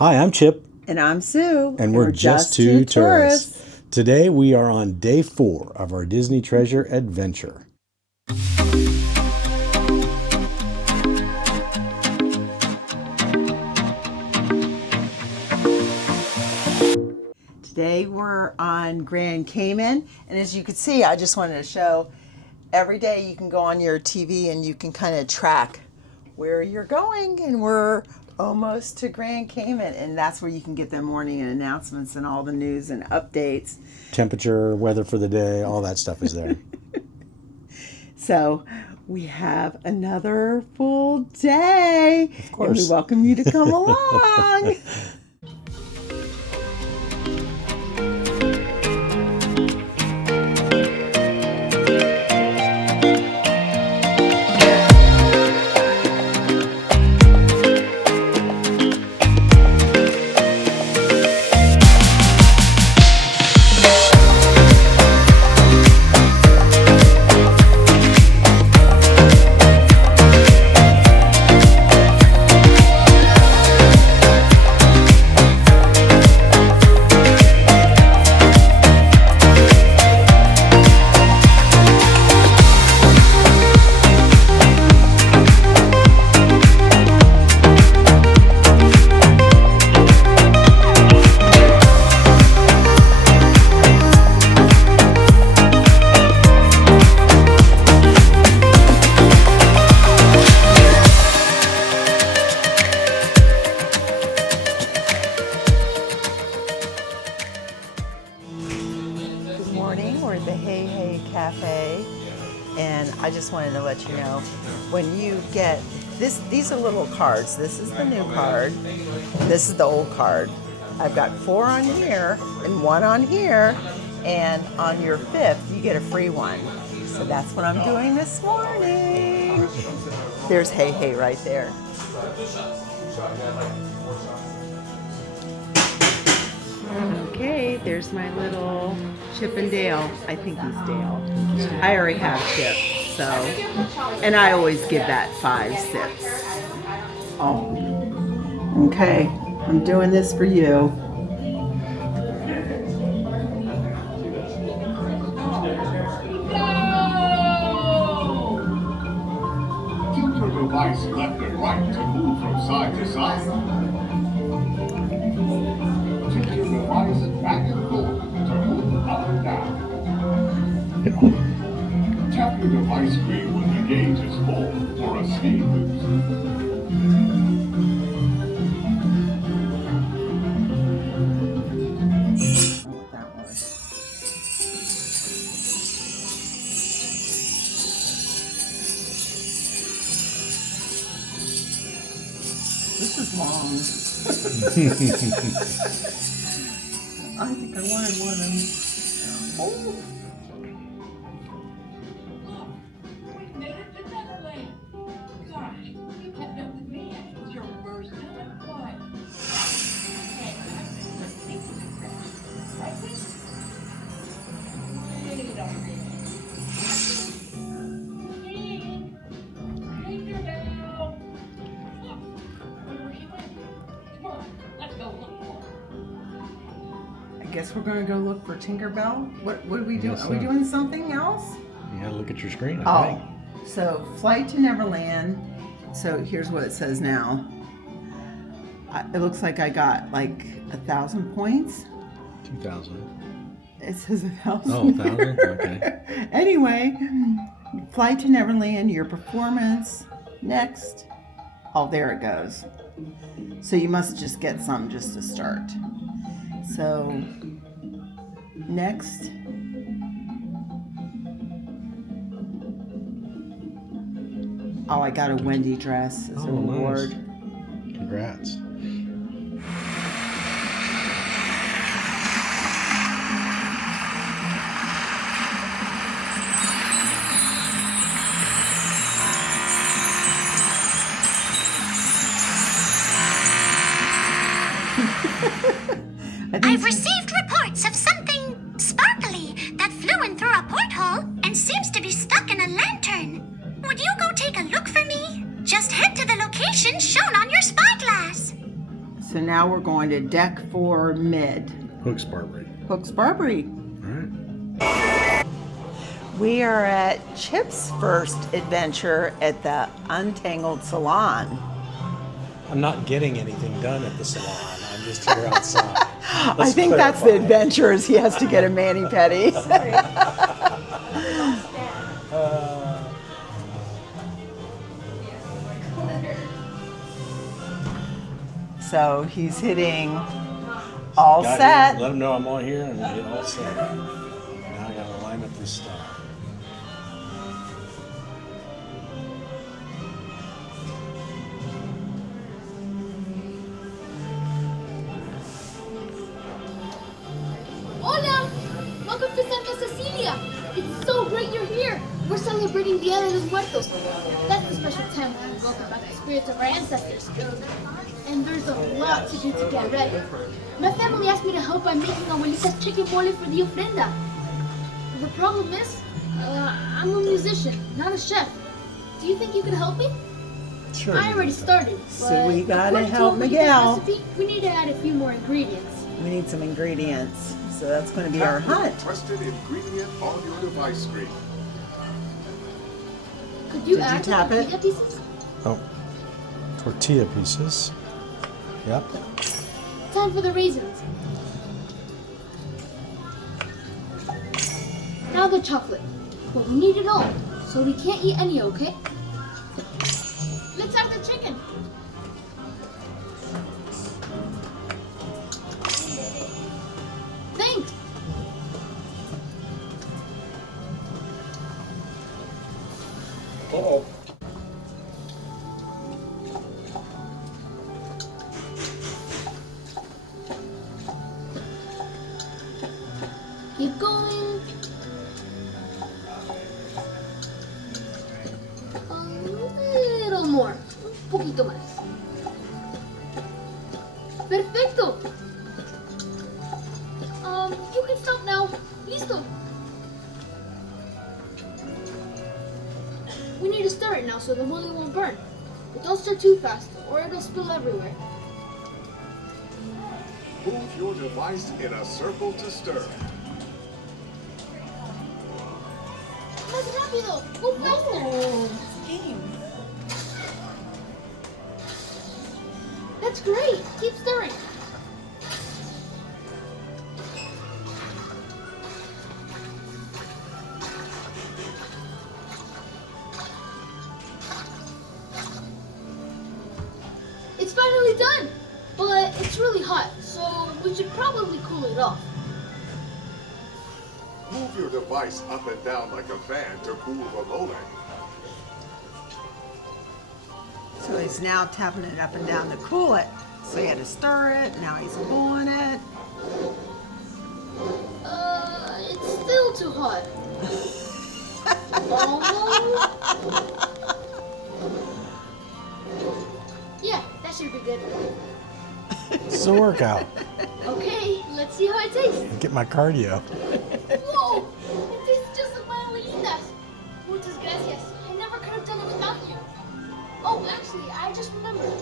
Hi, I'm Chip. And I'm Sue. And we're just two tourists. Today we are on day 4 of our Disney Treasure adventure. Today we're on Grand Cayman. And as you can see, I just wanted to show every day you can go on your TV and you can kind of track where you're going. And we're almost to Grand Cayman. And that's where you can get the morning announcements and all the news and updates. Temperature, weather for the day, all that stuff is there. So we have another full day. Of course. And we welcome you to come along. We're at the Hey Hey Cafe, and I just wanted to let you know, when you get this, these are little cards. This is the new card. This is the old card. I've got 4 on here and 1 on here, and on your 5th you get a free one. So that's what I'm doing this morning. There's Hey Hey right there. Okay, there's my little Chip and Dale. I think he's Dale. I already have Chip, so, and I always give that 5 sips. Oh, okay, I'm doing this for you. Keep your device left and right to move from side to side. Tilt your device back and forth to move up and down. Tap your device screen when the gauge is full for a speed boost. This is long. I think I wanted one of them. Oh. We made it to Neverland. Gosh, you kept up with me. It was your first time. What? Hey, let's take some fresh. Right, please? Wait a minute. Hey, Tinker Bell. Where she went? Come on, let's go look for her. I guess we're gonna go look for Tinkerbell. What are we doing? Yes, Are we sir. doing something else? You gotta look at your screen, I think. So Flight to Neverland. So here's what it says now. It looks like I got like 1,000 points. 2,000. It says 1,000. Oh, 1,000? Okay. Anyway, Flight to Neverland, your performance. Next. Oh, there it goes. So you must just get some just to start. So, next. Oh, I got a Wendy dress as a reward. Nice. Congrats. I've received reports of something sparkly that flew in through a porthole and seems to be stuck in a lantern. Would you go take a look for me? Just head to the location shown on your spyglass. So now we're going to deck 4 mid. Hooks Barbary. Hooks Barbary. All right. We are at Chip's first adventure at the Untangled Salon. I'm not getting anything done at the salon. I'm just here outside. I think that's the adventure is he has to get a mani-pedi. So he's hitting all set. Let them know I'm on here and hit all set. Now I got to line up this stuff. Hola! Welcome to Santa Cecilia! It's so great you're here! We're celebrating Dia de los Muertos. That's the special time when we welcome back the spirits of our ancestors. And there's a lot to do to get ready. My family asked me to help by making abuelita's chicken mole for the ofrenda. The problem is, I'm a musician, not a chef. Do you think you could help me? Sure. I already started, So but we gotta according to help Abuelita's Miguel. recipe, we need to add a few more ingredients. We need some ingredients. So that's going to be our hunt. Requested ingredient on your device screen. Could you Did you add tap the it? tortilla pieces? Oh, tortilla pieces. Yep. Time for the raisins. Now the chocolate. But we need it all, so we can't eat any, okay? Let's have the chicken. Thanks. Uh-oh. Keep going. A little more. Un poquito más. Perfecto. You can stop now. Listo. We need to stir it now so the mole won't burn. But don't stir too fast or it'll spill everywhere. Move your device in a circle to stir. Más rápido. Go faster. That's great. Keep stirring. It's finally done, but it's really hot, so we should probably cool it off. Move your device up and down like a fan to cool the mole. So he's now tapping it up and down to cool it. So he had to stir it. Now he's cooling it. It's still too hot. Almost. Yeah, that should be good. It's a workout. Okay, let's see how it tastes. Get my cardio. Whoa! It tastes just like my abuelitas. Muchas gracias. I never could have done it without you. Oh, actually, I just remembered.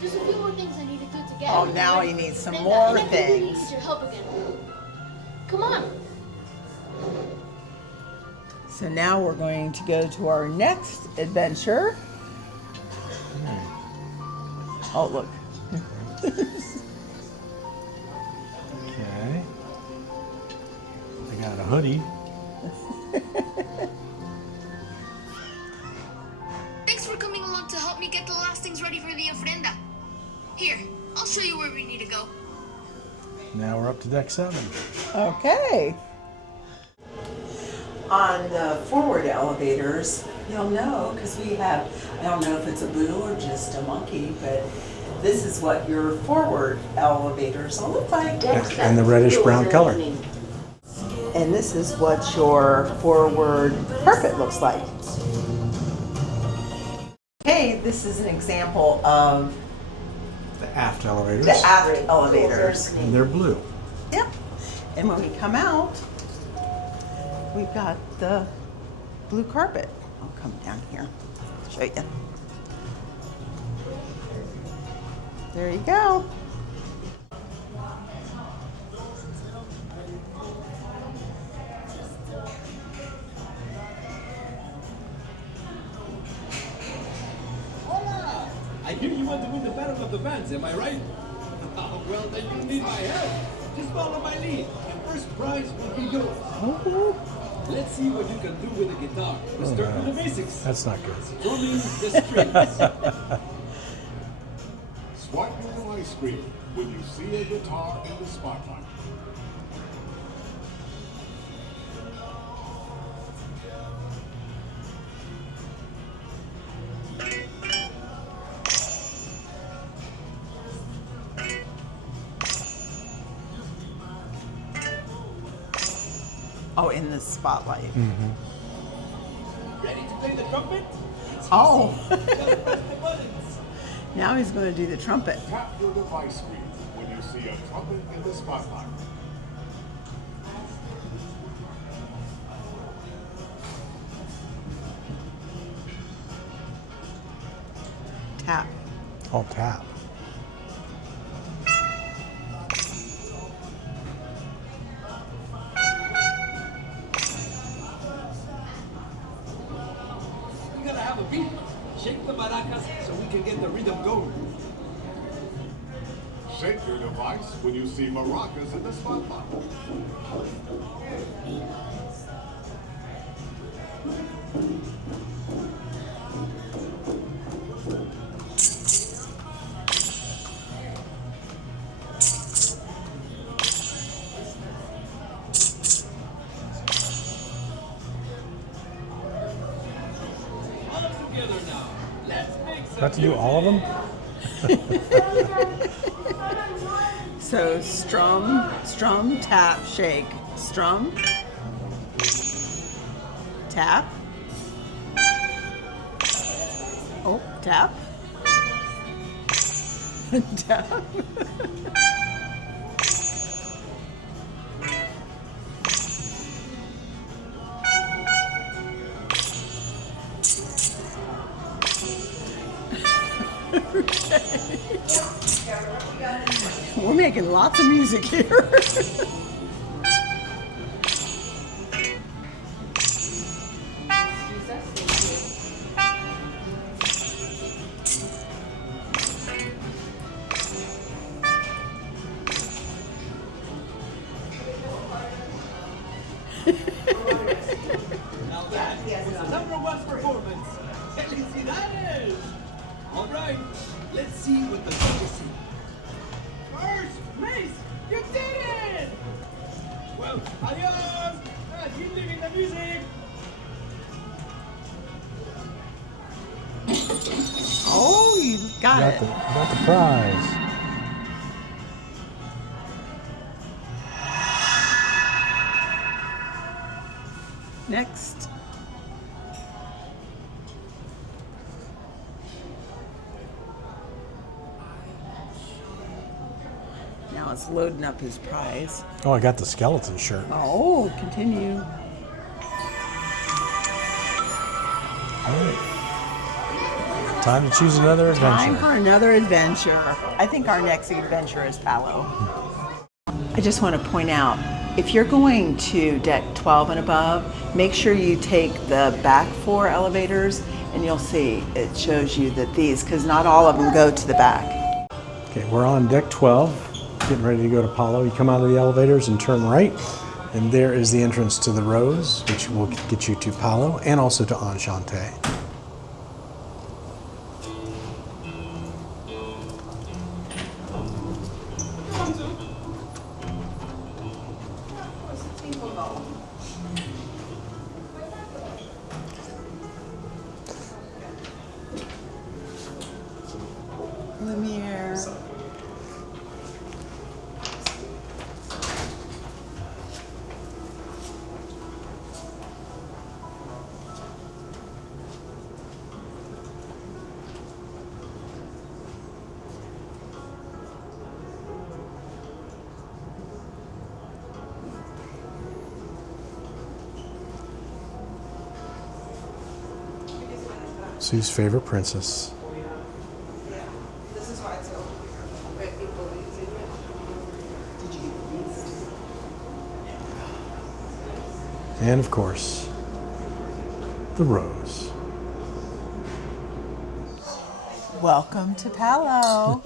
There's a few more things I need to do to get. Oh, everything now ready. he needs some And, more and I think we things. need your help again. Come on. So now we're going to go to our next adventure. Oh, look. Okay. I got a hoodie. Thanks for coming along to help me get the last things ready for the ofrenda. Here, I'll show you where we need to go. Now we're up to deck 7. Okay. On the forward elevators, you'll know because we have, I don't know if it's a boo or just a monkey, but this is what your forward elevators will look like. And the reddish brown color. And this is what your forward carpet looks like. Okay, this is an example of The aft elevators. the aft elevators. And they're blue. Yep. And when we come out, we've got the blue carpet. I'll come down here, show you. There you go. Hola! I hear you want to win the battle of the bands, am I right? Oh, well, then you need my help. Just follow my lead. The first prize will be yours. Let's see what you can do with the guitar. Let's start with the basics. That's not good. Strumming the strings. Swipe your ice cream when you see a guitar in the spotlight. Oh, in the spotlight. Ready to play the trumpet? Oh, Just press the buttons. now he's going to do the trumpet. Tap your device screen when you see a trumpet in the spotlight. Tap. I'll tap. We gotta have a beat. Shake the maracas so we can get the rhythm going. Shake your device when you see maracas in the spotlight. All together now. Let's make some Got to do all of them? So strum, tap, shake. Strum, tap. Oh, tap. Tap. We're making lots of music here. Now that was a #1 performance. Felicidades! All right, let's see what the judges see. First place, you did it! Well, adios! Keep living the music! Oh, you got it. Got the prize. Next. Now it's loading up his prize. Oh, I got the skeleton shirt. Oh, continue. Time to choose another Time adventure. for another adventure. I think our next adventure is Palo. I just want to point out, if you're going to deck 12 and above, make sure you take the back 4 elevators, and you'll see it shows you that these, because not all of them go to the back. Okay, we're on deck 12, getting ready to go to Palo. You come out of the elevators and turn right, and there is the entrance to the Rose, which will get you to Palo and also to Enchante. Lumiere. Sue's favorite princess. And of course, the rose. Welcome to Palo.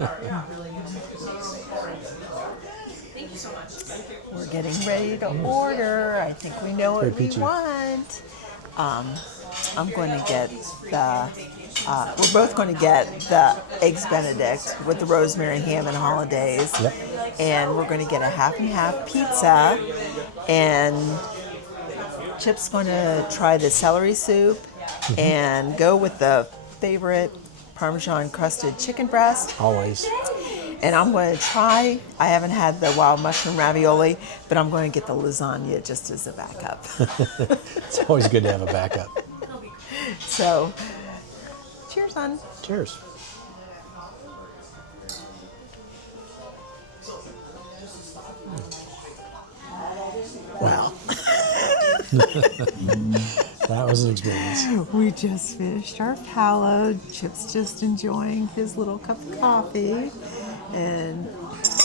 We're getting ready to order. I think we know what we peachy. want. I'm going to get the. We're both going to get the eggs Benedict with the rosemary ham and hollandaise, Yep. and we're going to get a half and half pizza. And Chip's going to try the celery soup and go with the favorite Parmesan crusted chicken breast. Always. And I'm going to try, I haven't had the wild mushroom ravioli, but I'm going to get the lasagna just as a backup. It's always good to have a backup. So, cheers, hon. Cheers. Wow. That was an experience. We just finished our Palo. Chip's just enjoying his little cup of coffee. And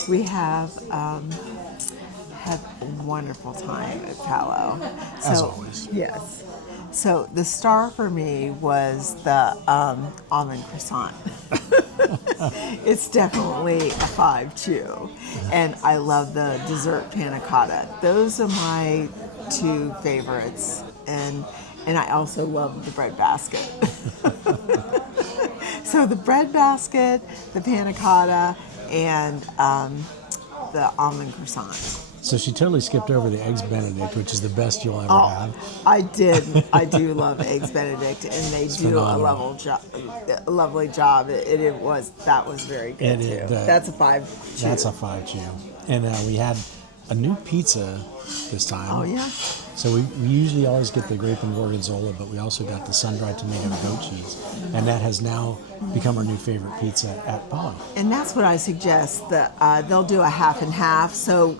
we have had a wonderful time at Palo. As always. Yes. So the star for me was the almond croissant. It's definitely a 5-2. And I love the dessert panna cotta. Those are my two favorites. And I also love the bread basket. So the bread basket, the panna cotta, and the almond croissant. So she totally skipped over the eggs Benedict, which is the best you'll ever have. I did. I do love eggs Benedict, and they do phenomenal. a lovely job. That was very good too. That's a 5-2. That's a 5-2. And we had a new pizza this time. Oh yeah. So we usually always get the grape and gorgonzola, but we also got the sun-dried tomato and goat cheese, and that has now become our new favorite pizza at Palo. And that's what I suggest. That they'll do a half and half. So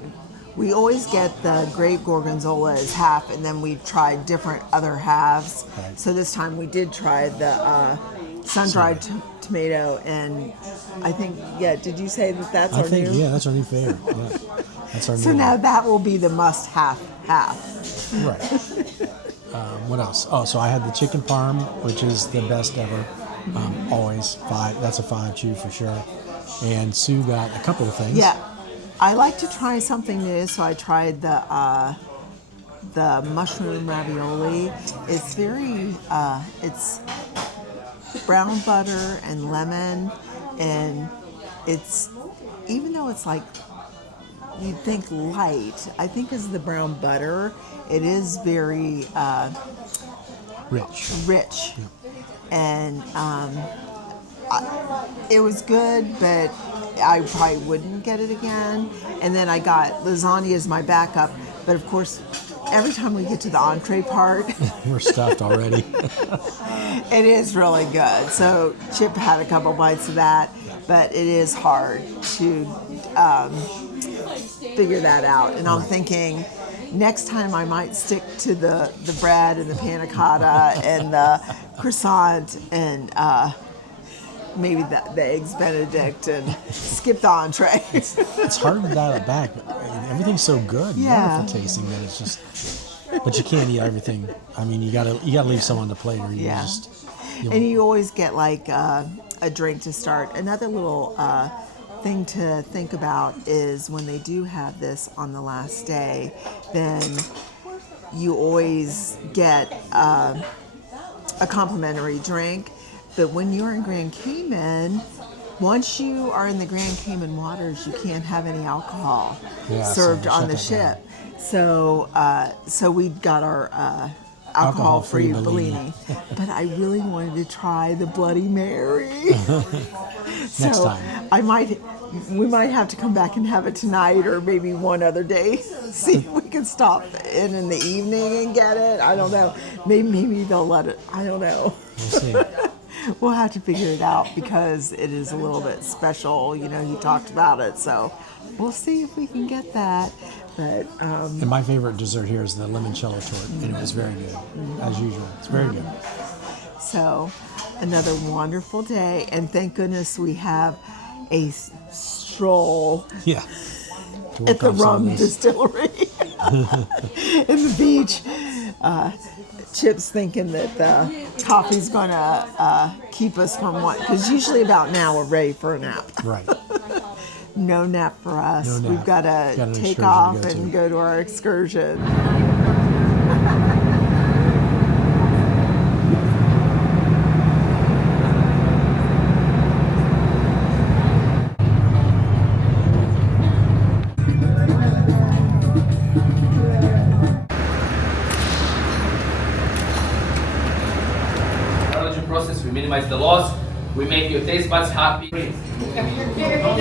we always get the grape gorgonzola as half, and then we try different other halves. Right. So this time we did try the sun-dried tomato, and I think, did you say that that's our new? Yeah, that's our new favorite. Yeah. That's our So new now one. that will be the must-have half. Right. What else? Oh, so I had the chicken parm, which is the best ever. Always 5. That's a 5-2 for sure. And Sue got a couple of things. Yeah, I like to try something new, so I tried the mushroom ravioli. It's very, it's brown butter and lemon, and it's, even though it's like, you'd think light, I think is the brown butter, it is very Rich. rich. And it was good, but I probably wouldn't get it again. And then I got lasagna as my backup, but of course, every time we get to the entree part, We're stuffed already. it is really good. So Chip had a couple bites of that, but it is hard to figure that out. And I'm thinking, next time I might stick to the bread and the panna cotta and the croissant and maybe the eggs Benedict and skip the entree. It's hard to dial it back. Everything's so good, Yeah. wonderful tasting that it's just. But you can't eat everything. I mean, you gotta leave some on the plate, or you Yeah. just. And you always get like a drink to start. Another little thing to think about is when they do have this on the last day, then you always get a complimentary drink. But when you're in Grand Cayman, once you are in the Grand Cayman waters, you can't have any alcohol Yeah, so served shut on the that down. ship. So we got our alcohol-free Bellini. Bellini, but I really wanted to try the Bloody Mary. Next So time. we might have to come back and have it tonight, or maybe one other day. See if we can stop in the evening and get it. I don't know. Maybe they'll let it. I don't know. We'll see. We'll have to figure it out because it is a little bit special. You know, he talked about it, so we'll see if we can get that. But And my favorite dessert here is the limoncello tort, and it was very good, as usual. It's very good. so, another wonderful day, and thank goodness we have a stroll Yeah. To at work the off some of rum this. distillery in the beach. Chip's thinking that the coffee's going to keep us from what? Because usually about now we're ready for a nap. Right. No nap for us. No nap. We've got Got to an take excursion off to go and to. go to our excursion. Technology process, we minimize the loss, we make your taste buds happy. There you go.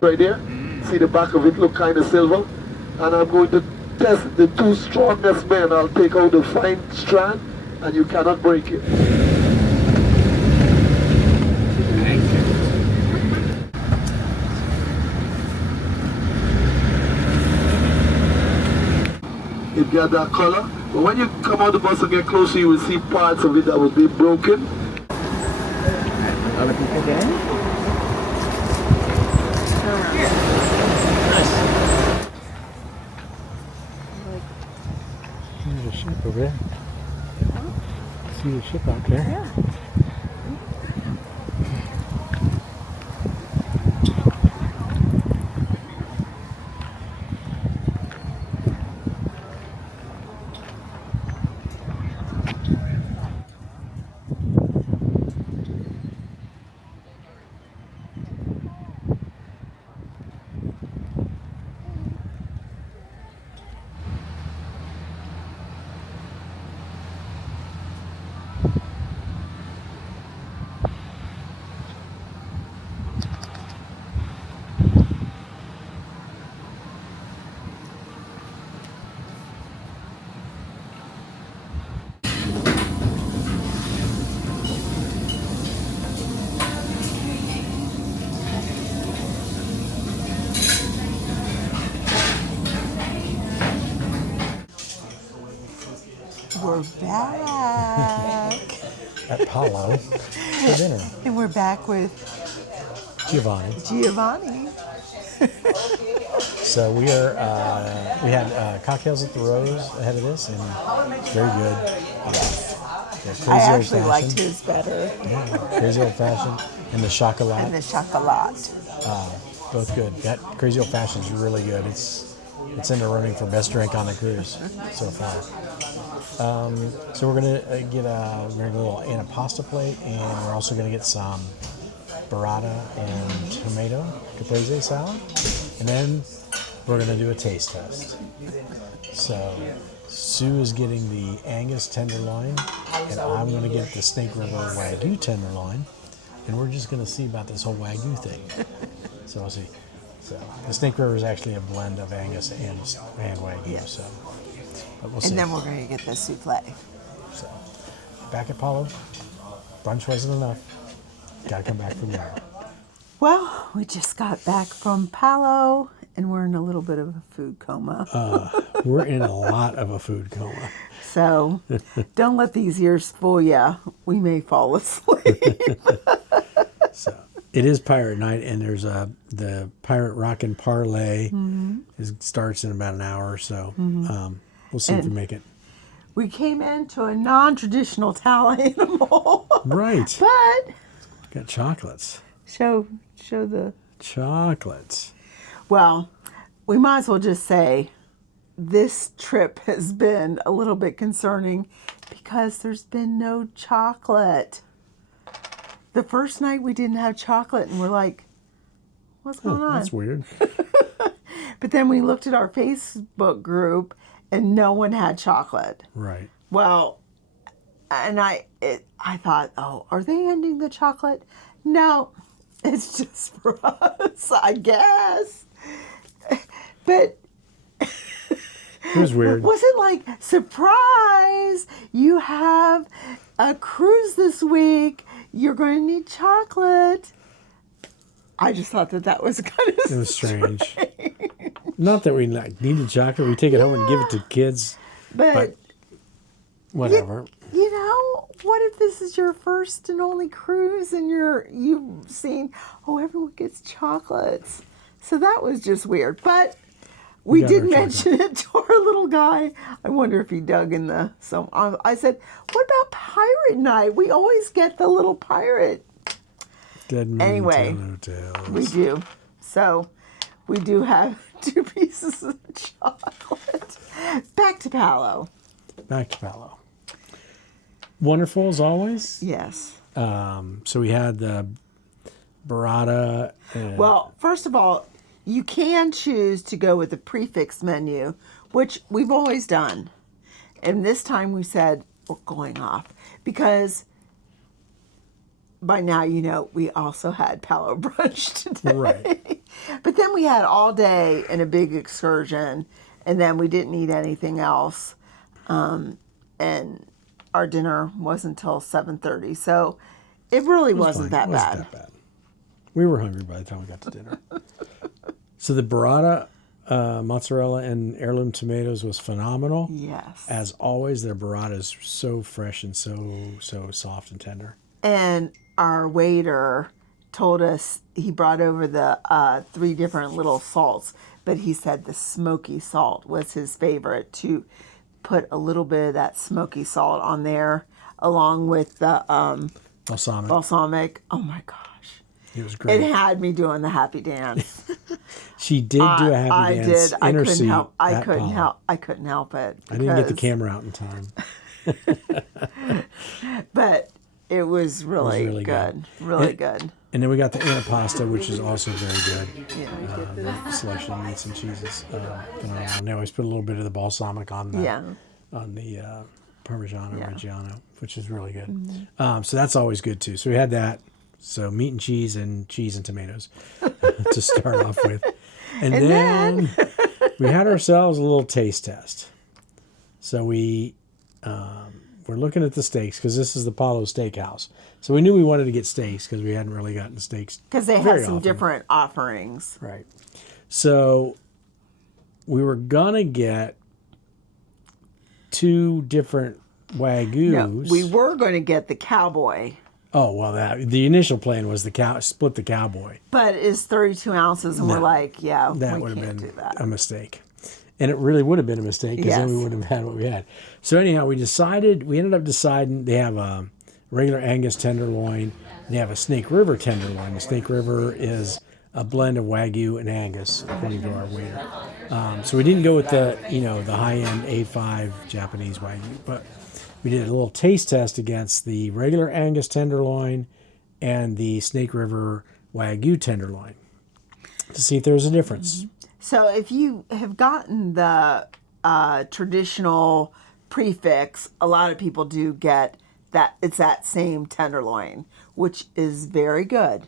Right there, see the back of it look kind of silver, and I'm going to test the two strongest men. I'll take out the fine strand and you cannot break it. It got that color, but when you come out the bus and get closer, you will see parts of it that will be broken. There's a ship over there. See the ship out there. Yeah. We're back. At Palo for dinner. And we're back with Giovanni. Giovanni. So we are. We had cocktails at the Rose ahead of this, and it's very good. Crazy I actually old-fashioned. liked his better. Yeah, crazy old fashioned and the chocolat. And the chocolat. Both good. That crazy old fashioned is really good. It's in the running for best drink on the cruise so far. So we're gonna get a little antipasta plate, and we're also gonna get some burrata and tomato caprese salad, and then we're gonna do a taste test. So Sue is getting the Angus tenderloin, and I'm gonna get the Snake River Wagyu tenderloin, and we're just gonna see about this whole Wagyu thing. So we'll see. So the Snake River is actually a blend of Angus and Wagyu. Yes. So, but we'll see. And then we're going to get the souffle. So back at Palo, brunch wasn't enough. Got to come back for more. Well, we just got back from Palo, and we're in a little bit of a food coma. We're in a lot of a food coma. So don't let these ears fool you. We may fall asleep. So it is Pirate Night, and there's the Pirate Rockin' Parlay. It starts in about an hour or so. We'll see if we make it. We came into a non-traditional towel animal. Right. But Got chocolates. show the... Chocolates. Well, we might as well just say this trip has been a little bit concerning because there's been no chocolate. The first night we didn't have chocolate, and we're like, what's going on? That's weird. But then we looked at our Facebook group, and no one had chocolate. Right. Well, and I thought, oh, are they ending the chocolate? No, it's just for us, I guess. But It was weird. was it like, surprise, you have a cruise this week, you're going to need chocolate? I just thought that was kind of It was strange. Not that we needed chocolate. We take it home and give it to kids. But whatever. You know, what if this is your first and only cruise and you've seen, everyone gets chocolates. So that was just weird. But we got did our mention it to our little guy. I wonder if he dug in I said, what about pirate night? We always get the little pirate. Dead man Anyway, tell no tales. We do. So we do have 2 pieces of chocolate. Back to Palo. Back to Palo. Wonderful as always. Yes. So we had the burrata. Well, first of all, you can choose to go with the prefix menu, which we've always done. And this time we said we're going off because by now you know we also had Palo brunch today. Right. But then we had all day in a big excursion, and then we didn't eat anything else. And our dinner wasn't until 7:30, so it really wasn't that bad. We were hungry by the time we got to dinner. So the burrata, mozzarella and heirloom tomatoes was phenomenal. Yes. As always, their burrata is so fresh and so soft and tender. And our waiter told us he brought over the 3 different little salts, but he said the smoky salt was his favorite, to put a little bit of that smoky salt on there along with the balsamic. Oh my gosh. It was great. It had me doing the happy dance. She did do a happy dance. I in her couldn't seat help. I at couldn't Palo. help. I couldn't help it. I didn't get the camera out in time. But it was really good. Really good. And then we got the antipasta, which is also very good. Selection of meats and cheeses. And they always put a little bit of the balsamic on the Parmigiano Reggiano, which is really good. Mm-hmm. So that's always good too. So we had that. So meat and cheese and tomatoes to start off with. And then we had ourselves a little taste test. So we're looking at the steaks because this is the Palo Steakhouse. So we knew we wanted to get steaks because we hadn't really gotten steaks. Because they had some different offerings. Right. So we were going to get 2 different Wagyus. No, we were going to get the cowboy. Oh, well, the initial plan was split the cowboy. But it's 32 ounces, and we're like, that we would have can't been do that. a mistake. And it really would have been a mistake because then we wouldn't have had what we had. So anyhow, we ended up deciding they have a regular Angus tenderloin. They have a Snake River tenderloin. The Snake River is a blend of Wagyu and Angus, according to our waiter. So we didn't go with the high-end A5 Japanese Wagyu, but we did a little taste test against the regular Angus tenderloin and the Snake River Wagyu tenderloin to see if there was a difference. Mm-hmm. So if you have gotten the traditional prefix, a lot of people do get that. It's that same tenderloin, which is very good.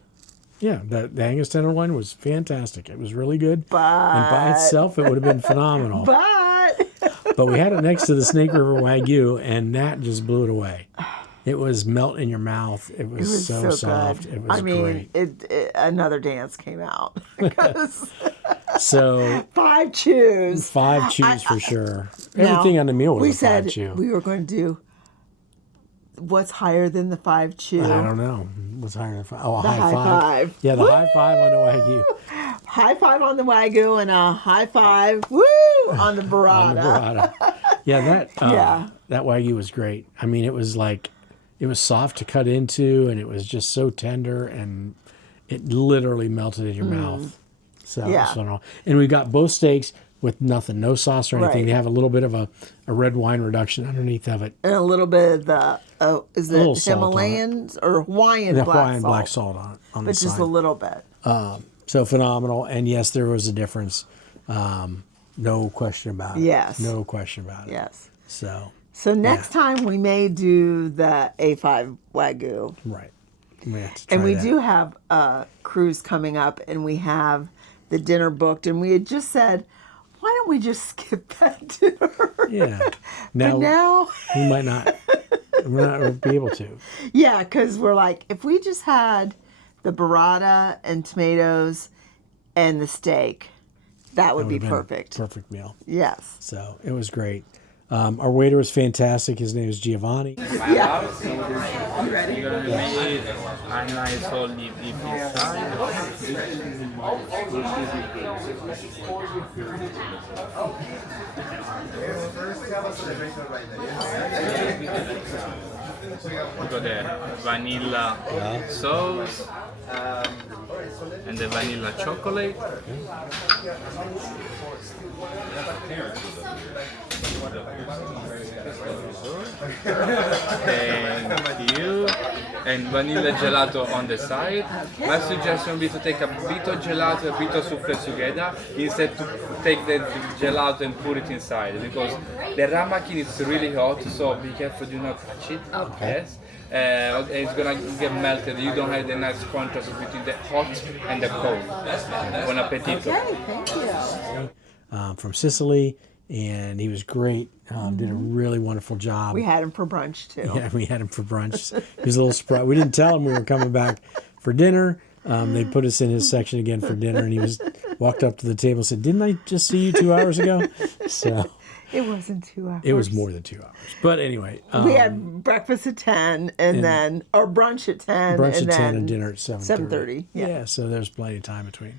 Yeah, the Angus tenderloin was fantastic. It was really good. And by itself, it would have been phenomenal. But we had it next to the Snake River Wagyu, and that just blew it away. It was melt in your mouth. It was so soft. Good. It was great. Another dance came out. Because so 5 chews. 5 chews for sure. Everything on the meal was a 5 chew. We were going to do what's higher than the 5 chew. I don't know. What's higher than 5? Oh, a the high five. Yeah, the high five on the Wagyu. High five on the Wagyu and a high five, woo, on the burrata. Yeah, that Wagyu was great. I mean, it was soft to cut into, and it was just so tender, and it literally melted in your mouth. So it was phenomenal. And we got both steaks with nothing, no sauce or anything. Right. They have a little bit of a red wine reduction underneath of it. And a little bit of the, is it Himalayans or Hawaiian black salt on the but side. just a little bit. So phenomenal. And yes, there was a difference. No question about it. Yes. No question about it. Yes. So next time we may do the A5 Wagyu. Right. We have to try and we that. do have a cruise coming up, and we have the dinner booked, and we had just said, why don't we just skip that dinner? Yeah. But now we might not be able to. Yeah, because we're like, if we just had the burrata and tomatoes and the steak, that would be perfect. Perfect meal. Yes. So it was great. Our waiter was fantastic. His name is Giovanni. Yeah. You ready? You're gonna make a nice whole deep inside. We got the vanilla sauce and the vanilla chocolate. Thank you. And vanilla gelato on the side. My suggestion would be to take a bit of gelato, a bit of souffle together, instead to take the gelato and put it inside, because the ramekin is really hot, so be careful, do not touch it. Okay. Yes. It's gonna get melted. You don't have the nice contrast between the hot and the cold. Buon appetito. Okay, thank you. From Sicily, and he was great. Did a really wonderful job. We had him for brunch too. Yeah, we had him for brunch. He was a little surprised. We didn't tell him we were coming back for dinner. They put us in his section again for dinner, and he walked up to the table and said, "Didn't I just see you 2 hours ago?" So It wasn't 2 hours. it was more than 2 hours. But anyway, We had breakfast at 10 and then, or brunch at 10. brunch and at 10 then and dinner at 7:30. 7:30. Yeah. So there's plenty of time between.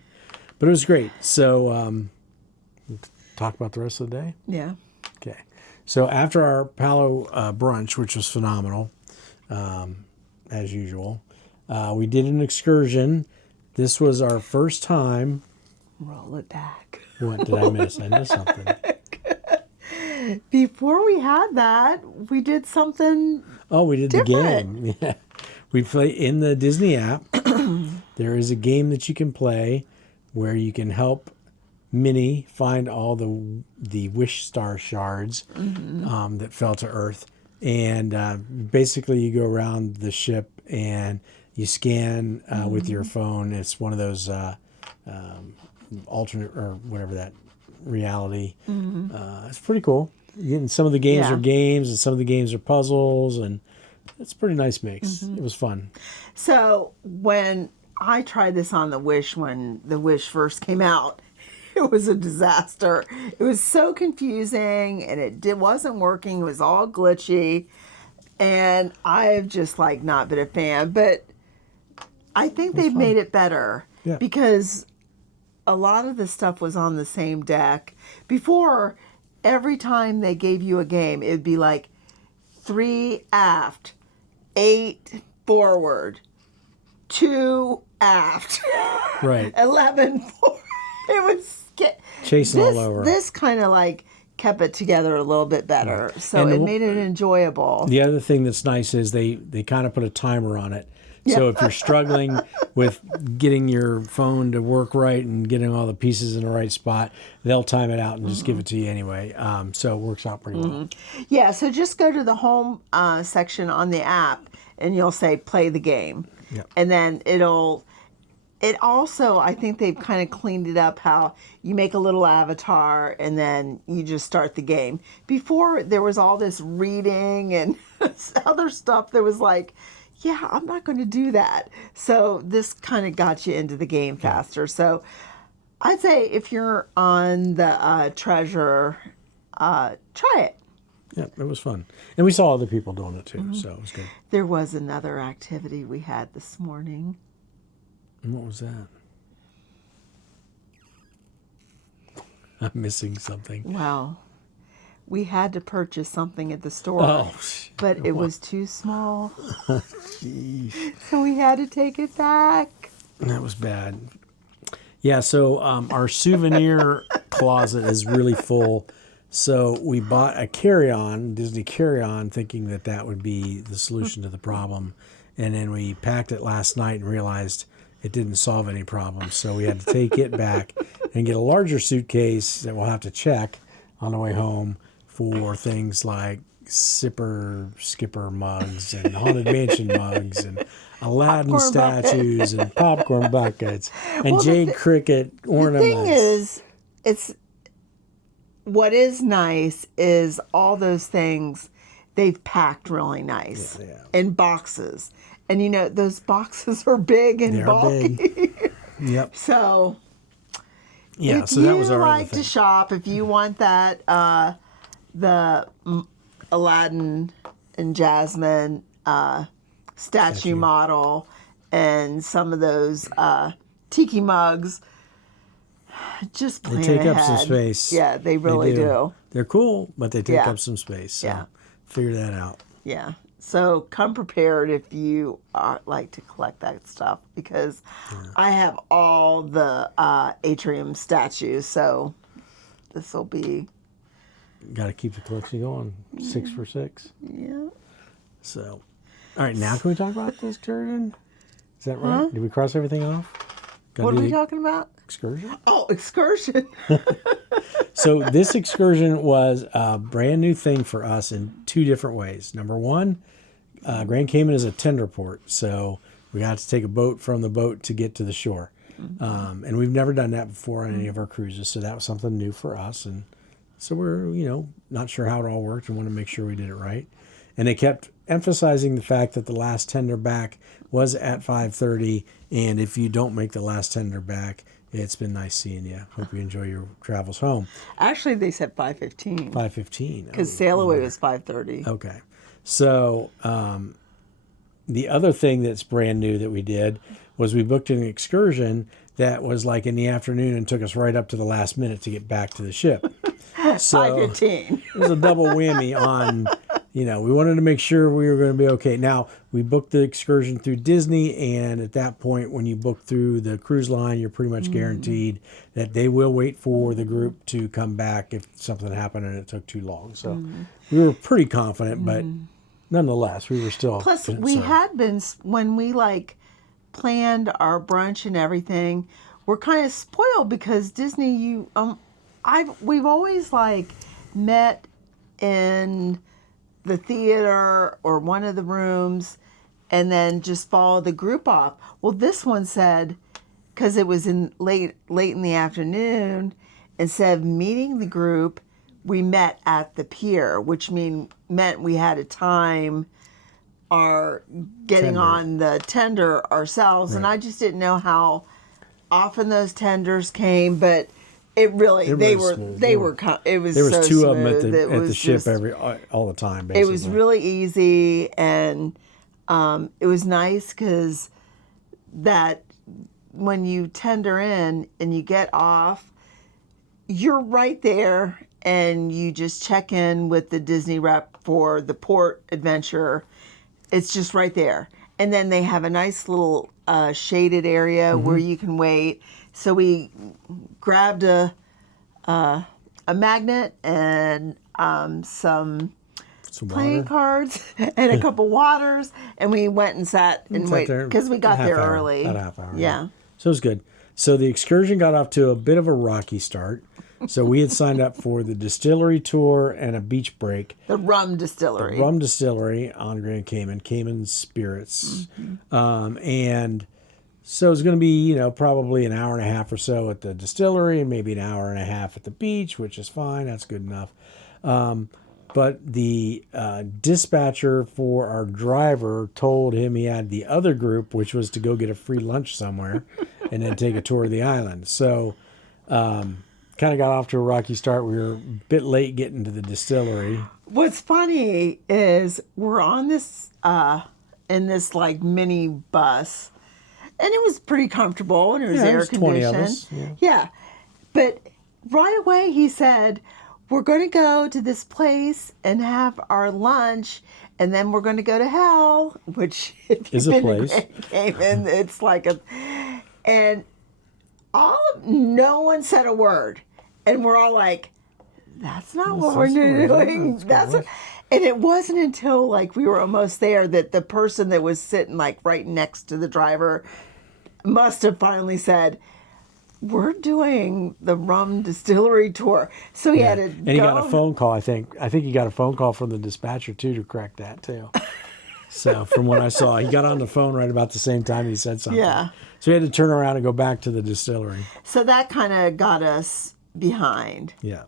But it was great. So talk about the rest of the day. Yeah. Okay. So after our Palo brunch, which was phenomenal, as usual, we did an excursion. This was our first time. Roll it back. What did I miss? I missed something. Before we had that, we did something. Oh, we did different. the game. Yeah. We play in the Disney app. There is a game that you can play where you can help Minnie find all the wish star shards that fell to Earth, and basically you go around the ship and you scan with your phone. It's one of those alternate or whatever that reality. It's pretty cool. And some of the games are games, and some of the games are puzzles, and it's a pretty nice mix. It was fun. So when I tried this on the Wish, when the Wish first came out, it was a disaster. It was so confusing, and it wasn't working. It was all glitchy, and I've just not been a fan. But I think they've made it better because a lot of the stuff was on the same deck. Before, every time they gave you a game, it would be 3 aft, 8 forward, 2 aft, Right. 11 forward. It was Chasing all over. This kind of kept it together a little bit better. So And it made it enjoyable. The other thing that's nice is they kind of put a timer on it. So if you're struggling with getting your phone to work right and getting all the pieces in the right spot, they'll time it out and just give it to you anyway. So it works out pretty well. Yeah, so just go to the home section on the app and you'll say play the game. Yep. And then it also, I think they've kind of cleaned it up how you make a little avatar and then you just start the game. Before, there was all this reading and other stuff that was yeah, I'm not going to do that. So this kind of got you into the game faster. So I'd say if you're on the Treasure, try it. Yeah, it was fun. And we saw other people doing it too, so it was good. There was another activity we had this morning. And what was that? I'm missing something. Well, we had to purchase something at the store, but it was too small. So we had to take it back. That was bad. Yeah, so our souvenir closet is really full. So we bought a carry-on, Disney carry-on, thinking that would be the solution to the problem. And then we packed it last night and realized it didn't solve any problems. So we had to take it back and get a larger suitcase that we'll have to check on the way home for things like Skipper mugs and Haunted Mansion mugs and Aladdin Popcorn statues and popcorn buckets and Jade Cricket ornaments. The thing is, what is nice is all those things they've packed really nice in boxes. And those boxes are big and bulky. Big. Yep. So yeah, if so that was our you other like thing. to shop, if you want that the Aladdin and Jasmine statue model and some of those tiki mugs. Just They plan take up ahead. some space. Yeah, they really do. They're cool, but they take Yeah. up some space. So Yeah. figure that out. Yeah. So come prepared if you like to collect that stuff, because I have all the atrium statues. So this will be. Got to keep the collection going. 6 for 6. Yeah. So, all right, now can we talk about the excursion? Is that right? Did we cross everything off? Gotta What do are we the talking about? Excursion? Oh, excursion. So this excursion was a brand new thing for us in 2 different ways. Number one, Grand Cayman is a tender port, so we got to take a boat from the boat to get to the shore. And we've never done that before on any of our cruises, so that was something new for us. And so we're, not sure how it all worked and want to make sure we did it right. And they kept emphasizing the fact that the last tender back was at 5:30, and if you don't make the last tender back, it's been nice seeing you. Hope you enjoy your travels home. Actually, they said 5:15. 5:15. Because Sail Away was 5:30. Okay. So the other thing that's brand new that we did was we booked an excursion that was like in the afternoon and took us right up to the last minute to get back to the ship. So 5:15. it was a double whammy on, we wanted to make sure we were going to be okay. Now, we booked the excursion through Disney, and at that point, when you book through the cruise line, you're pretty much guaranteed that they will wait for the group to come back if something happened and it took too long. So we were pretty confident, but nonetheless, we were still Plus, concerned. we had been, when we planned our brunch and everything, we're kind of spoiled because Disney, we've always met in the theater or one of the rooms and then just follow the group off. Well, this one said, because it was in late in the afternoon, instead of meeting the group, we met at the pier, which meant we had to time our getting Tender. on the tender ourselves. And I just didn't know how often those tenders came, but it really, It they was were smooth. it was There was so 2 smooth. of them at It the was ship just- all the time, basically. It was really easy, and it was nice because that when you tender in and you get off, you're right there, and you just check in with the Disney rep for the port adventure. It's just right there. And then they have a nice little shaded area where you can wait. So we grabbed a magnet and some playing water. cards and a couple waters, and we went and sat and Sat waited there because we got a half there hour, early. about a half hour. Yeah. So it was good. So the excursion got off to a bit of a rocky start. So we had signed up for the distillery tour and a beach break. The rum distillery. Rum distillery on Grand Cayman, Cayman Spirits. And so it was going to be, probably an hour and a half or so at the distillery and maybe an hour and a half at the beach, which is fine. That's good enough. But the dispatcher for our driver told him he had the other group, which was to go get a free lunch somewhere and then take a tour of the island. So kind of got off to a rocky start. We were a bit late getting to the distillery. What's funny is we're on this in this mini bus, and it was pretty comfortable, and it was Yeah, it air was 20 of conditioned. us, Yeah, but right away he said, "We're going to go to this place and have our lunch, and then we're going to go to hell," which if Is you've a been to place. Grand Cayman, it's and no one said a word, and we're all like, "That's not what we're doing." And it wasn't until we were almost there that the person that was sitting right next to the driver must have finally said, "We're doing the rum distillery tour." So he had to And he got a phone call, I think. I think he got a phone call from the dispatcher, too, to correct that, too. So from what I saw, he got on the phone right about the same time he said something. Yeah. So he had to turn around and go back to the distillery. So that kind of got us behind. Yeah.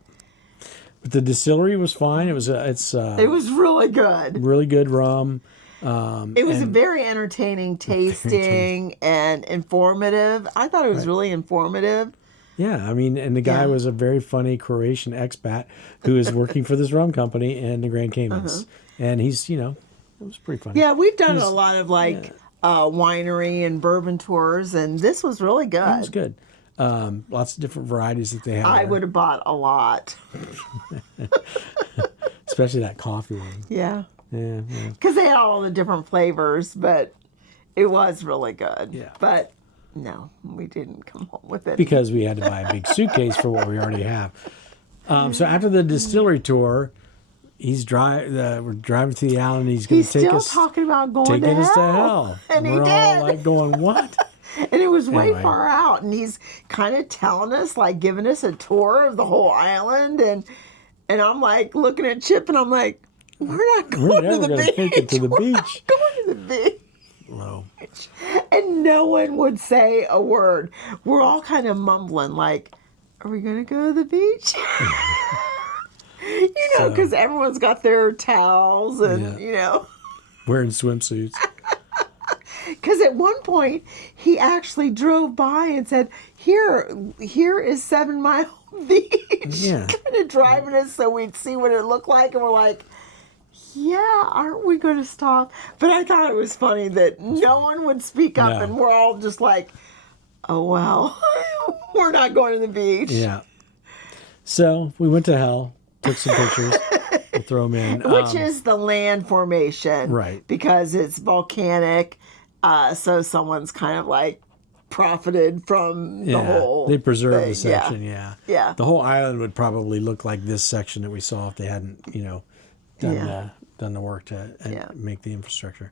But the distillery was fine. It was It was really good. really good rum. It was very entertaining tasting and informative. I thought it was really informative. Yeah, I mean, and the guy Yeah. was a very funny Croatian expat who is working for this rum company in the Grand Caymans, and he's, it was pretty funny. Yeah, we've done He's- a lot of winery and bourbon tours, and this was really good. It was good. Lots of different varieties that they have. I there, would have bought a lot. especially that coffee one. Yeah. Yeah, Because they had all the different flavors, but it was really good. Yeah. But no, we didn't come home with it. because we had to buy a big suitcase for what we already have. So after the distillery tour, we're driving to the island. He's going He's to take still us, talking about going taking to us to hell. hell. And he we're all did. like going, what? And it was way Anyway. far out. And he's kind of telling us, like giving us a tour of the whole island. And I'm like looking at Chip and I'm like, we're not We're going to never the gonna beach. make it to the We're beach. not going to the beach. Low. And no one would say a word. We're all kind of mumbling, like, are we going to go to the beach? Because everyone's got their towels and, Yeah. Wearing swimsuits. Because at one point, he actually drove by and said, here is 7 Mile Beach. Yeah. Kind of driving us so we'd see what it looked like. And we're like, yeah, aren't we going to stop? But I thought it was funny that no one would speak up No. and we're all just like, oh, well, we're not going to the beach. Yeah. So we went to hell, took some pictures, we'll throw them in. Which is the land formation. Right. Because it's volcanic. So someone's kind of like profited from the whole they preserved thing. the section, yeah. Yeah. The whole island would probably look like this section that we saw if they hadn't, done the work to make the infrastructure.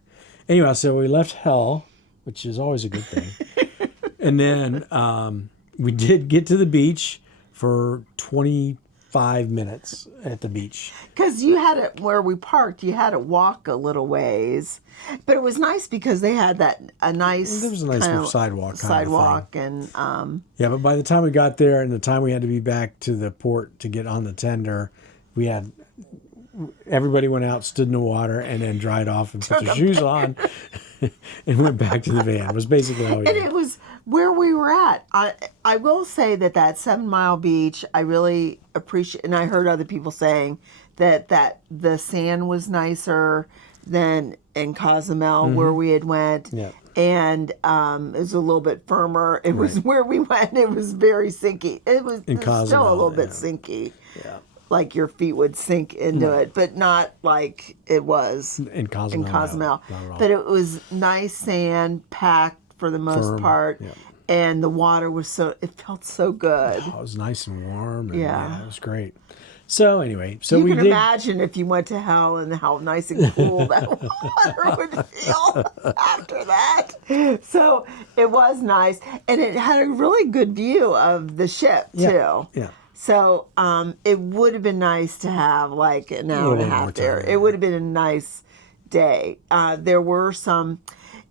Anyway, so we left hell, which is always a good thing. And then we did get to the beach for 25 minutes at the beach. Because you had it where we parked, you had to walk a little ways. But it was nice because they had a nice There was a nice kind little of sidewalk. sidewalk and Yeah, but by the time we got there and the time we had to be back to the port to get on the tender, everybody went out, stood in the water, and then dried off and put their shoes on and went back to the van. It was basically all we and did. it was where we were at. I will say that 7 Mile Beach, I really appreciate, and I heard other people saying that the sand was nicer than in Cozumel where we had went. Yeah. And it was a little bit firmer. It was where we went. It was very sinky. It was still a Cozumel, little bit yeah. sinky. Yeah. Like your feet would sink into it, but not like it was In Cozumel. in Cozumel. No, not at all. But it was nice sand, packed for the most Firm, part. yeah. And the water was it felt so good. Oh, it was nice and warm. And Yeah. It was great. So anyway, You we can did. imagine if you went to hell and how nice and cool that water would feel after that. So it was nice. And it had a really good view of the ship, too. Yeah. So it would have been nice to have like an hour and a little half more there. time, It would have been a nice day. There were some,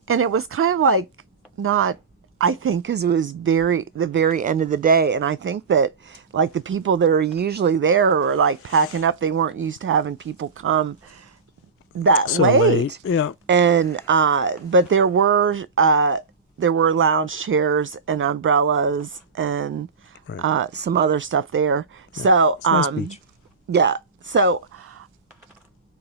and it was kind of like not, I think, because it was the very end of the day. And I think that like the people that are usually there are like packing up. They weren't used to having people come that So late. Yeah. And but there were lounge chairs and umbrellas and some other stuff there. So It's a nice beach. yeah. So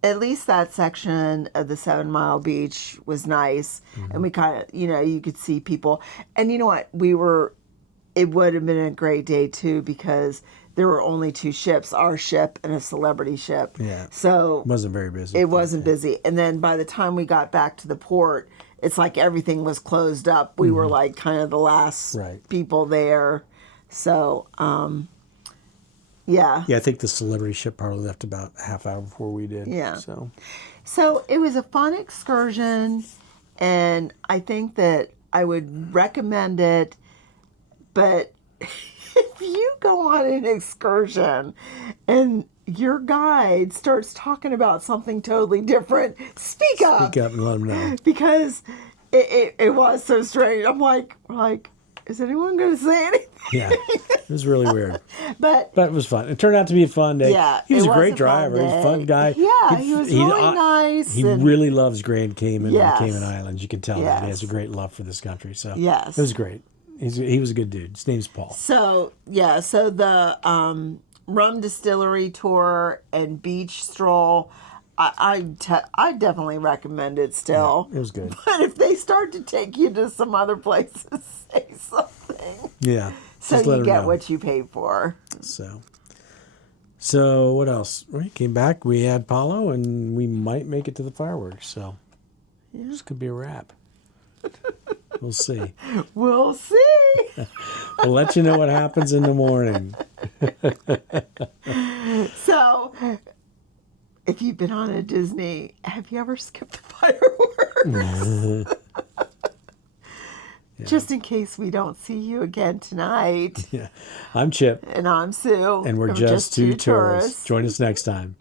at least that section of the 7 Mile Beach was nice, and we kind of you could see people. And you know what? It would have been a great day too because there were only 2 ships, our ship and a celebrity ship. Yeah. So It wasn't very busy. it wasn't busy. And then by the time we got back to the port, it's like everything was closed up. We were like kind of the last Right. people there. So, yeah. Yeah, I think the celebrity ship probably left about a half hour before we did. Yeah. So it was a fun excursion, and I think that I would recommend it. But if you go on an excursion and your guide starts talking about something totally different, speak up. speak up and let them know. Because it was so strange. I'm like, is anyone going to say anything? Yeah, it was really weird, But but it was fun. It turned out to be a fun day. yeah, he was it a great fun driver. He's a day. fun guy. Yeah, he was really nice. He and really loves Grand Cayman Yes. and the Cayman Islands. You can tell that he has Yes. a great love for this country. So Yes. it was great. He was a good dude. His name's Paul. So yeah, so the rum distillery tour and beach stroll, I definitely recommend it still. It was good. But if they start to take you to some other places, say something. Yeah. So just let you her get know. what you pay for. So what else? We came back. We had Palo, and we might make it to the fireworks. So this could be a wrap. We'll see. We'll see. We'll let you know what happens in the morning. So, if you've been on a Disney, have you ever skipped the fireworks? Just in case we don't see you again tonight. Yeah. I'm Chip. And I'm Sue. And we're just two tourists. Join us next time.